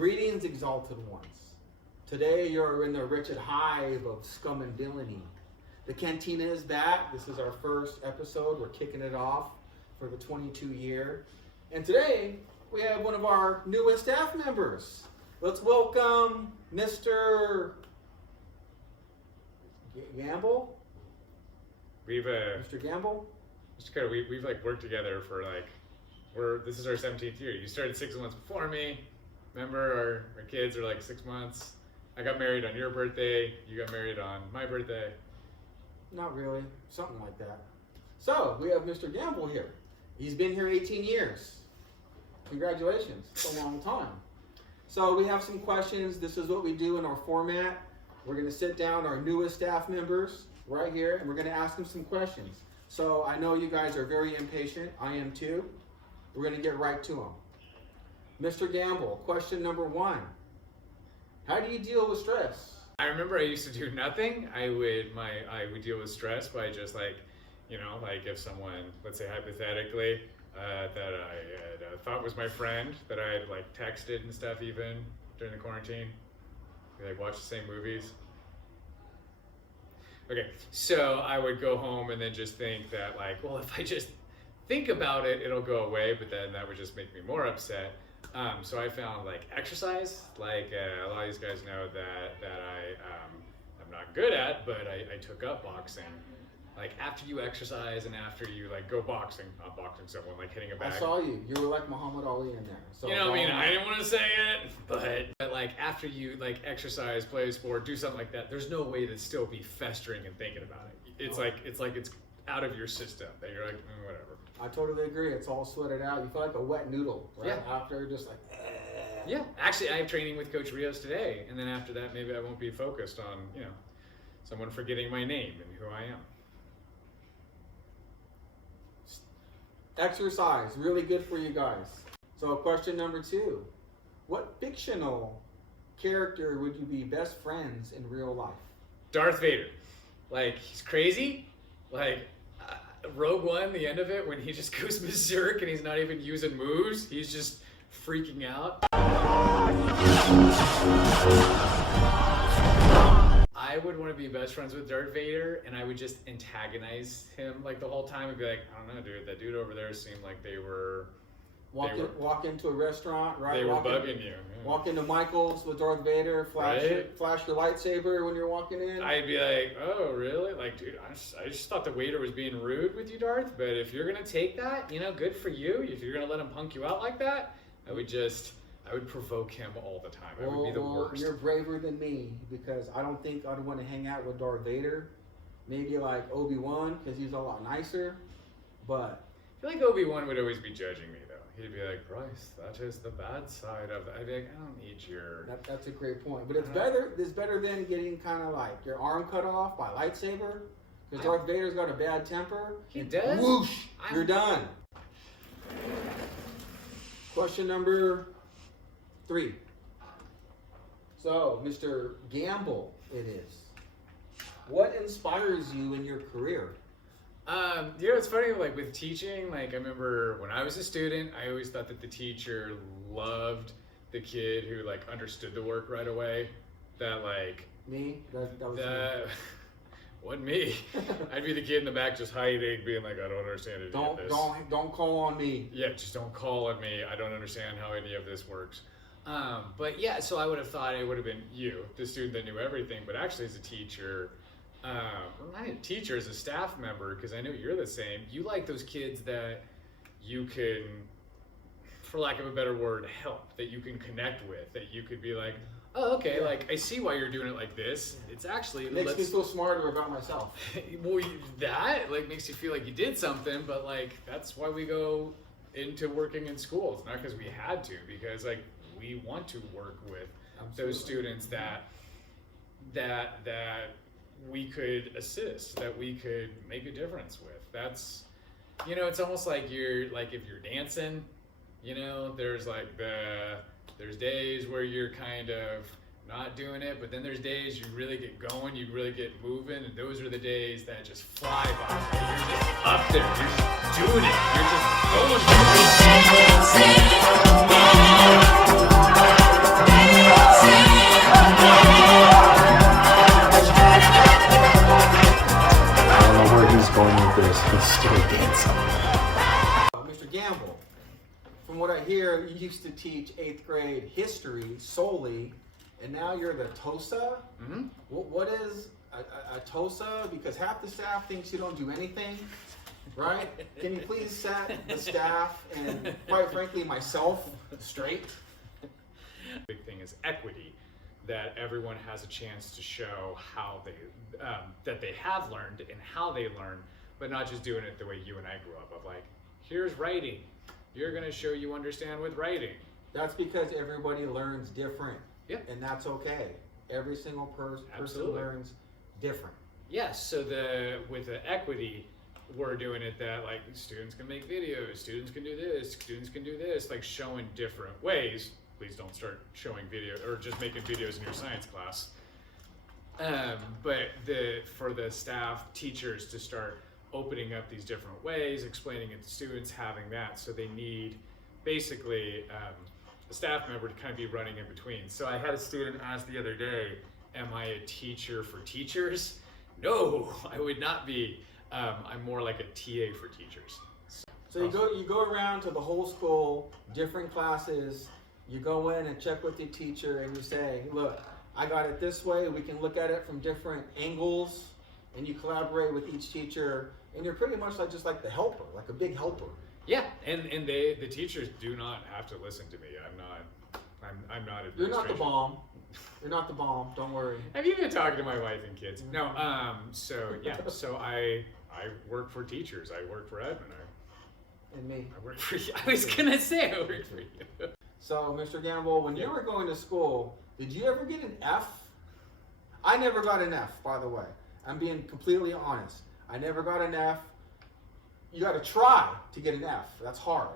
Greetings, exalted ones. Today you're in the wretched hive of scum and villainy. The Cantina is back. This is our first episode. We're kicking it off for the 22 year. And today we have one of our newest staff members. Let's welcome Mr. Gamble. Mr. Gamble. We've like worked together for this is our 17th year. You started 6 months before me. Remember, our kids are like 6 months. I got married on your birthday. You got married on my birthday. Not really. Something like that. So, we have Mr. Gamble here. He's been here 18 years. Congratulations. It's a long time. So, we have some questions. This is what we do in our format. We're going to sit down our newest staff members right here, and we're going to ask them some questions. So, I know you guys are very impatient. I am too. We're going to get right to them. Mr. Gamble, question number 1. How do you deal with stress? I remember I used to do nothing. I would deal with stress by just if someone, let's say hypothetically, that I had thought was my friend, that I had texted and stuff even during the quarantine. We watch the same movies. Okay, so I would go home and then just think that if I just think about it, it'll go away, but then that would just make me more upset. So I found exercise, a lot of these guys know that I'm not good at, but I took up boxing. After you exercise and after you go boxing, not boxing someone, hitting a bag. I saw you. You were like Muhammad Ali in there. So I didn't want to say it, but after you exercise, play a sport, do something like that, there's no way to still be festering and thinking about it. It's out of your system that you're whatever. I totally agree. It's all sweated out. You feel like a wet noodle, right? Yeah. After, just Yeah. Actually, I have training with Coach Rios today, and then after that, maybe I won't be focused on, someone forgetting my name and who I am. Exercise, really good for you guys. So question number 2. What fictional character would you be best friends in real life? Darth Vader. He's crazy. Rogue One, the end of it, when he just goes berserk and he's not even using moves, he's just freaking out. I would want to be best friends with Darth Vader, and I would just antagonize him the whole time and be like, I don't know, dude, that dude over there seemed like they were... Walk into a restaurant, right? They were bugging you. Yeah. Walk into Michael's with Darth Vader, flash your lightsaber when you're walking in. I'd be like, oh, really? Dude, I just thought the waiter was being rude with you, Darth, but if you're going to take that, good for you. If you're going to let him punk you out like that, I would provoke him all the time. I would be the worst. You're braver than me, because I don't think I'd want to hang out with Darth Vader. Maybe Obi-Wan, because he's a lot nicer, but... I feel like Obi-Wan would always be judging me, though. He'd be like, Bryce, that is the bad side of that. I'd be like, I don't need your... That's a great point. But it's better than getting kind of your arm cut off by lightsaber. Because Darth Vader's got a bad temper. He does? Whoosh! You're done. Question number 3. So, Mr. Gamble, it is. What inspires you in your career? It's funny, with teaching, I remember when I was a student, I always thought that the teacher loved the kid who, understood the work right away. That, Me? That was me. Wasn't me. I'd be the kid in the back just hiding, being like, I don't understand any of this. Don't call on me. Yeah, just don't call on me. I don't understand how any of this works. But yeah, so I would have thought it would have been you, the student that knew everything, but actually as a teacher... not a teacher, as a staff member, because I know you're the same. You like those kids that you can, for lack of a better word, help, that you can connect with, that you could be like, oh, okay, I see why you're doing it like this. It's actually... It makes me feel smarter about myself. Well, that, makes you feel like you did something, but, that's why we go into working in schools. Not because we had to, because, we want to work with those students that we could assist, that we could make a difference with. That's, it's almost if you're dancing, there's there's days where you're kind of not doing it, but then there's days you really get going, you really get moving, and those are the days that just fly by. You're just up there, you're just doing it, you're just going for it. from what I hear, you used to teach 8th grade history solely, and now you're the TOSA? Mm-hmm. What is a TOSA? Because half the staff thinks you don't do anything, right? Can you please set the staff and, quite frankly, myself straight? Big thing is equity, that everyone has a chance to show how they that they have learned and how they learn, but not just doing it the way you and I grew up, of like, here's writing, you're going to show you understand with writing. That's because everybody learns different. Yeah. And that's okay. Every single person Absolutely. learns different. Yes, so with the equity, we're doing it that like students can make videos, students can do this, students can do this, like showing different ways. Please don't start showing video or just making videos in your science class. But for the staff, teachers to start opening up these different ways, explaining it to students, having that. So they need basically a staff member to kind of be running in between. So I had a student ask the other day, am I a teacher for teachers? No, I would not be. I'm more like a TA for teachers. So you go around to the whole school, different classes, you go in and check with your teacher and you say, look, I got it this way, we can look at it from different angles, and you collaborate with each teacher, and you're pretty much like just like the helper, like a big helper. Yeah, and the teachers do not have to listen to me. I'm not You're administration. not the bomb. You're not the bomb, don't worry. Have you been talking to my wife and kids? No, so yeah, so I work for teachers, I work for admin, And me. I work for you. I was gonna say I work for you. So, Mr. Gamble, when you were going to school, did you ever get an F? I never got an F, by the way. I'm being completely honest. I never got an F. You got to try to get an F. That's hard.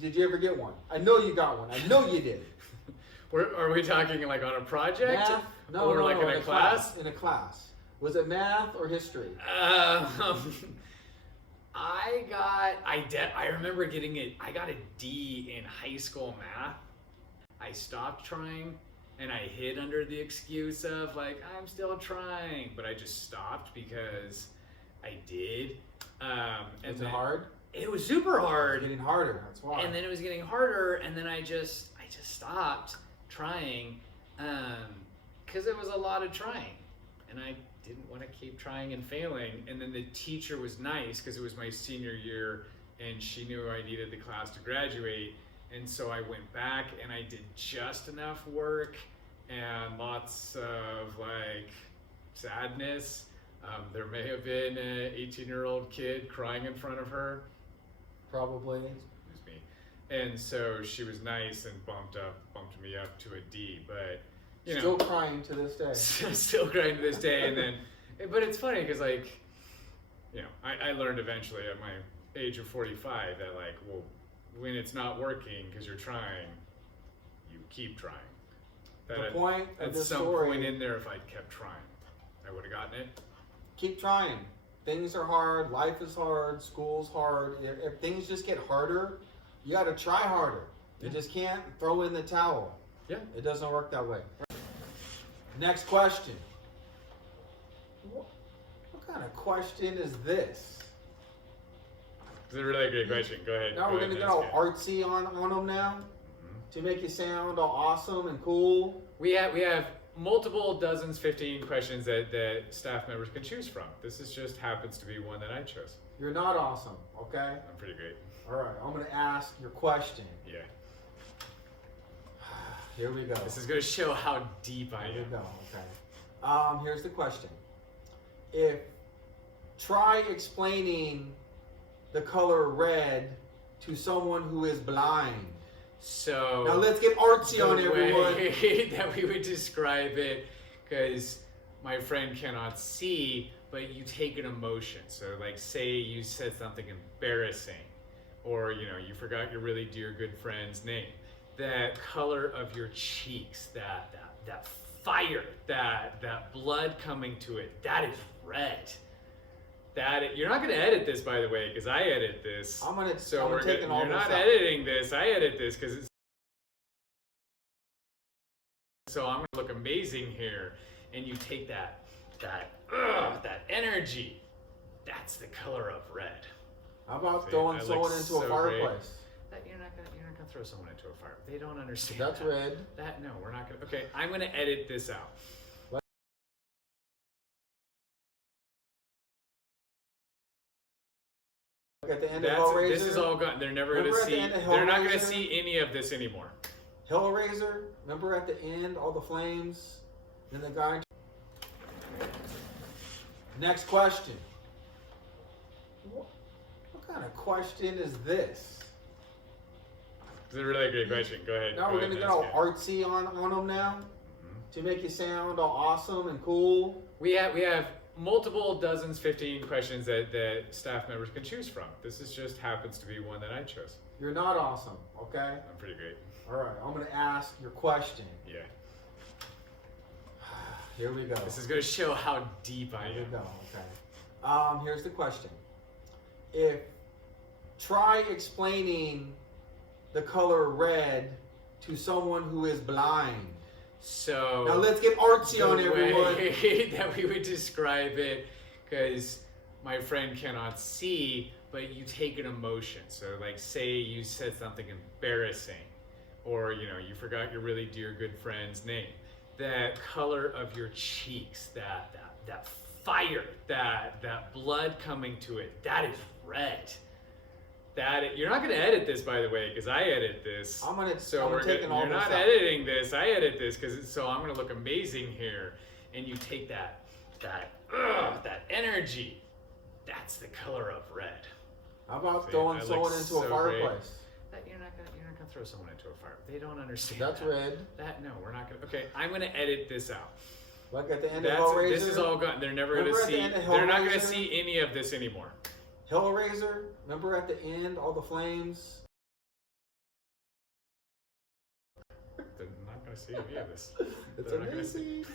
Did you ever get one? I know you got one. I know you did. Are we talking like on a project? Math? No, or no, like no, in a class? In a class. Was it math or history? I remember getting it. I got a D in high school math. I stopped trying and I hid under the excuse of like, I'm still trying, but I just stopped because I did. Was it hard? It was super hard. Getting harder, that's why. And then it was getting harder, and then I just stopped trying because it was a lot of trying, and I didn't want to keep trying and failing. And then the teacher was nice because it was my senior year, and she knew I needed the class to graduate, and so I went back and I did just enough work and lots of like sadness. There may have been an 18-year-old kid crying in front of her. Probably. It was me. And so she was nice and bumped me up to a D, but you know. Still crying to this day. Still crying to this day, and then, but it's funny because like, you know, I learned eventually at my age of 45 that like, well, when it's not working because you're trying, you keep trying. The point of at this some story, point in there, if I'd kept trying, I would have gotten it. keep trying. Things are hard, life is hard, school's hard. If things just get harder, you got to try harder. You just can't throw in the towel. Yeah. It doesn't work that way. Next question. What kind of question is this? It's a really great question. Go ahead. Now we're going to get all artsy on them now to make you sound all awesome and cool. We have multiple dozens, 15 questions that staff members can choose from. This just happens to be one that I chose. You're not awesome, okay? I'm pretty great. All right, I'm going to ask your question. Yeah. Here we go. This is going to show how deep I am. Here we go, okay. Here's the question. Try explaining the color red to someone who is blind. So now let's get artsy on everyone. The way that we would describe it, because my friend cannot see, but you take an emotion. So like say you said something embarrassing, or you know, you forgot your really dear good friend's name. That color of your cheeks, that fire, that blood coming to it, that is red. You're not going to edit this, by the way, because I edit this. I'm taking all this You're not out. editing this. I edit this because it's. So I'm going to look amazing here, and you take that energy. That's the color of red. How about See, throwing I someone look into so a fireplace? You're not gonna throw someone into a fire. They don't understand. That's that. red. No, we're not gonna. Okay, I'm gonna edit this out. At the end of Hellraiser. This is all gone. They're never gonna see. They're not gonna see any of this anymore. Hellraiser. Remember at the end, all the flames, then the guy. Next question. What kind of question is this? It's a really great question. Go ahead. Now we're gonna get all artsy on them now, to make you sound all awesome and cool. We have multiple dozens, 15 questions that staff members can choose from. This is just happens to be one that I chose. You're not awesome, okay? I'm pretty great. All right, I'm gonna ask your question. Yeah. Here we go. This is gonna show how deep I am. Here we go. Okay. Here's the question. Try explaining the color red to someone who is blind. So now let's get artsy on everyone. The way that we would describe it, because my friend cannot see, but you take an emotion. So like say you said something embarrassing, or you forgot your really dear good friend's name. That color of your cheeks, that fire, that blood coming to it, that is red. You're not going to edit this, by the way, because I edit this. I'm gonna You're not editing this. I edit this so I'm going to look amazing here. And you take that energy. That's the color of red. How about throwing someone into a fireplace? You're not gonna throw someone into a fire. They don't understand. That's red. No, we're not gonna. Okay, I'm gonna edit this out. Like at the end of Hellraiser. This is all gone. They're never gonna see. They're not gonna see any of this anymore. Hellraiser. Remember at the end, all the flames. They're not gonna see any of this. It's amazing.